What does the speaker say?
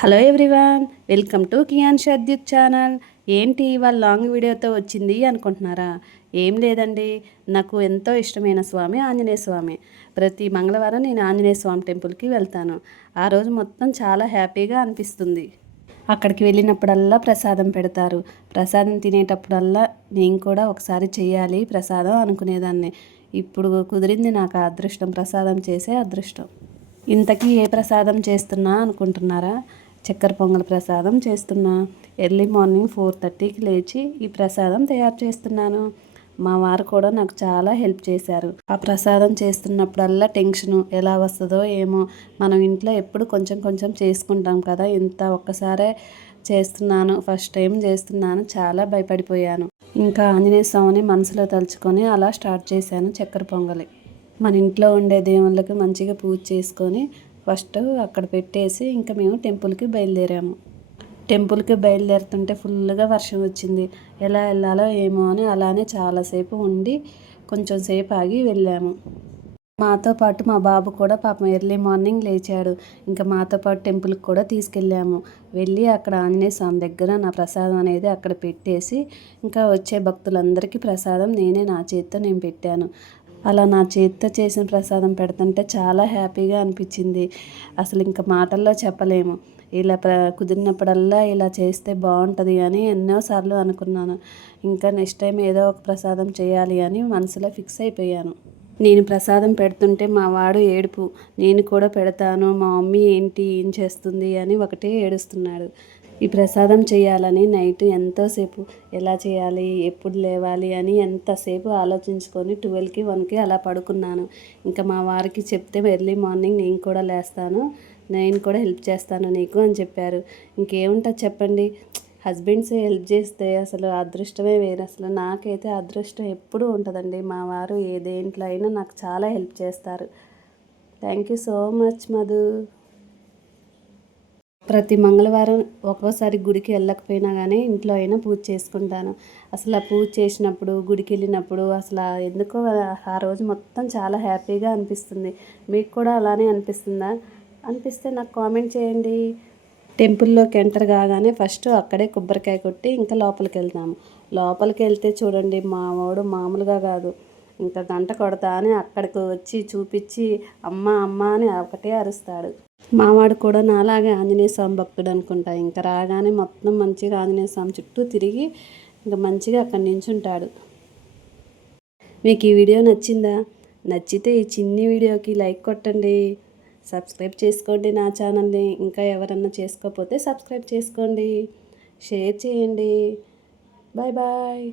Hello everyone, welcome to కియాన్ షద్యుత్ channel. ఏంటి ఇవాళ లాంగ్ వీడియోతో వచ్చింది అనుకుంటున్నారా? ఏం లేదండి, నాకు ఎంతో ఇష్టమైన స్వామి ఆంజనేయ స్వామి. ప్రతి మంగళవారం నేను ఆంజనేయ స్వామి టెంపుల్కి వెళ్తాను. ఆ రోజు మొత్తం చాలా హ్యాపీగా అనిపిస్తుంది. అక్కడికి వెళ్ళినప్పుడల్లా ప్రసాదం పెడతారు. ప్రసాదం తినేటప్పుడల్లా నేను కూడా ఒకసారి చెయ్యాలి ప్రసాదం అనుకునేదాన్ని. ఇప్పుడు కుదిరింది నాకు ఆ అదృష్టం, ప్రసాదం చేసే అదృష్టం. ఇంతకీ ఏ ప్రసాదం చేస్తున్నా అనుకుంటున్నారా? చక్కెర పొంగల్ ప్రసాదం చేస్తున్నా. ఎర్లీ మార్నింగ్ 4:30కి లేచి ఈ ప్రసాదం తయారు చేస్తున్నాను. మా వారు కూడా నాకు చాలా హెల్ప్ చేశారు. ఆ ప్రసాదం చేస్తున్నప్పుడల్లా టెన్షను ఎలా వస్తుందో ఏమో. మనం ఇంట్లో ఎప్పుడు కొంచెం కొంచెం చేసుకుంటాం కదా, ఇంత ఒక్కసారే చేస్తున్నాను, ఫస్ట్ టైం చేస్తున్నాను, చాలా భయపడిపోయాను. ఇంకా ఆంజనేయ స్వామిని మనసులో తలుచుకొని అలా స్టార్ట్ చేశాను చక్కెర పొంగలి. మన ఇంట్లో ఉండే దేవుళ్ళకి మంచిగా పూజ చేసుకొని ఫస్ట్ అక్కడ పెట్టేసి ఇంకా మేము టెంపుల్కి బయలుదేరాము. టెంపుల్కి బయలుదేరుతుంటే ఫుల్గా వర్షం వచ్చింది. ఎలా వెళ్ళాలో ఏమో అని అలానే చాలాసేపు ఉండి కొంచెం సేపు ఆగి వెళ్ళాము. మాతో పాటు మా బాబు కూడా పాపం ఎర్లీ మార్నింగ్ లేచాడు. ఇంకా మాతో పాటు టెంపుల్కి కూడా తీసుకెళ్ళాము. వెళ్ళి అక్కడ ఆంజనేయ స్వామి దగ్గర నా ప్రసాదం అనేది అక్కడ పెట్టేసి ఇంకా వచ్చే భక్తులందరికీ ప్రసాదం నేనే నా చేతితో నేను పెట్టాను. అలా నా చేతితో చేసిన ప్రసాదం పెడుతుంటే చాలా హ్యాపీగా అనిపించింది. అసలు ఇంకా మాటల్లో చెప్పలేము. ఇలా కుదిరినప్పుడల్లా ఇలా చేస్తే బాగుంటుంది అని ఎన్నోసార్లు అనుకున్నాను. ఇంకా నెక్స్ట్ టైం ఏదో ఒక ప్రసాదం చేయాలి అని మనసులో ఫిక్స్ అయిపోయాను. నేను ప్రసాదం పెడుతుంటే మా వాడు ఏడుపు, నేను కూడా పెడతాను, మా మమ్మీ ఏంటి ఏం చేస్తుంది అని ఒకటే ఏడుస్తున్నాడు. ఈ ప్రసాదం చేయాలని నైట్ ఎంతోసేపు ఎలా చేయాలి, ఎప్పుడు లేవాలి అని ఎంతసేపు ఆలోచించుకొని 12కి 1కి అలా పడుకున్నాను. ఇంకా మా వారికి చెప్తే ఎర్లీ మార్నింగ్ నేను కూడా లేస్తాను, నేను కూడా హెల్ప్ చేస్తాను నీకు అని చెప్పారు. ఇంకేముంటుంది చెప్పండి, హస్బెండ్స్ హెల్ప్ చేస్తే అసలు అదృష్టమే వేరు. అసలు నాకైతే అదృష్టం ఎప్పుడూ ఉంటుందండి. మా వారు ఏ దేంట్లో అయినా నాకు చాలా హెల్ప్ చేస్తారు. Thank you so much Madhu. ప్రతి మంగళవారం ఒక్కోసారి గుడికి వెళ్ళకపోయినా కానీ ఇంట్లో అయినా పూజ చేసుకుంటాను. అసలు ఆ పూజ చేసినప్పుడు గుడికి వెళ్ళినప్పుడు అసలు ఎందుకో ఆ రోజు మొత్తం చాలా హ్యాపీగా అనిపిస్తుంది. మీకు కూడా అలానే అనిపిస్తుందా? అనిపిస్తే నాకు కామెంట్ చేయండి. టెంపుల్లోకి ఎంటర్ కాగానే ఫస్ట్ అక్కడే కొబ్బరికాయ కొట్టి ఇంకా లోపలికి వెళ్తాము. లోపలికి వెళ్తే చూడండి, మా వాడు మామూలుగా కాదు, ఇంకా గంట కొడతా అని అక్కడికి వచ్చి చూపించి అమ్మ అమ్మ అని ఒకటే అరుస్తాడు. మావాడు కూడా నాలాగే ఆంజనేయ స్వామి భక్తుడు అనుకుంటా. ఇంకా రాగానే మొత్తం మంచిగా ఆంజనేయ స్వామి చుట్టూ తిరిగి ఇంకా మంచిగా అక్కడి నించుంటాడు. మీకు ఈ వీడియో నచ్చిందా? నచ్చితే ఈ చిన్ని వీడియోకి లైక్ కొట్టండి, సబ్స్క్రైబ్ చేసుకోండి నా ఛానల్ని. ఇంకా ఎవరన్నా చేసుకోకపోతే సబ్స్క్రైబ్ చేసుకోండి, షేర్ చేయండి. Bye bye.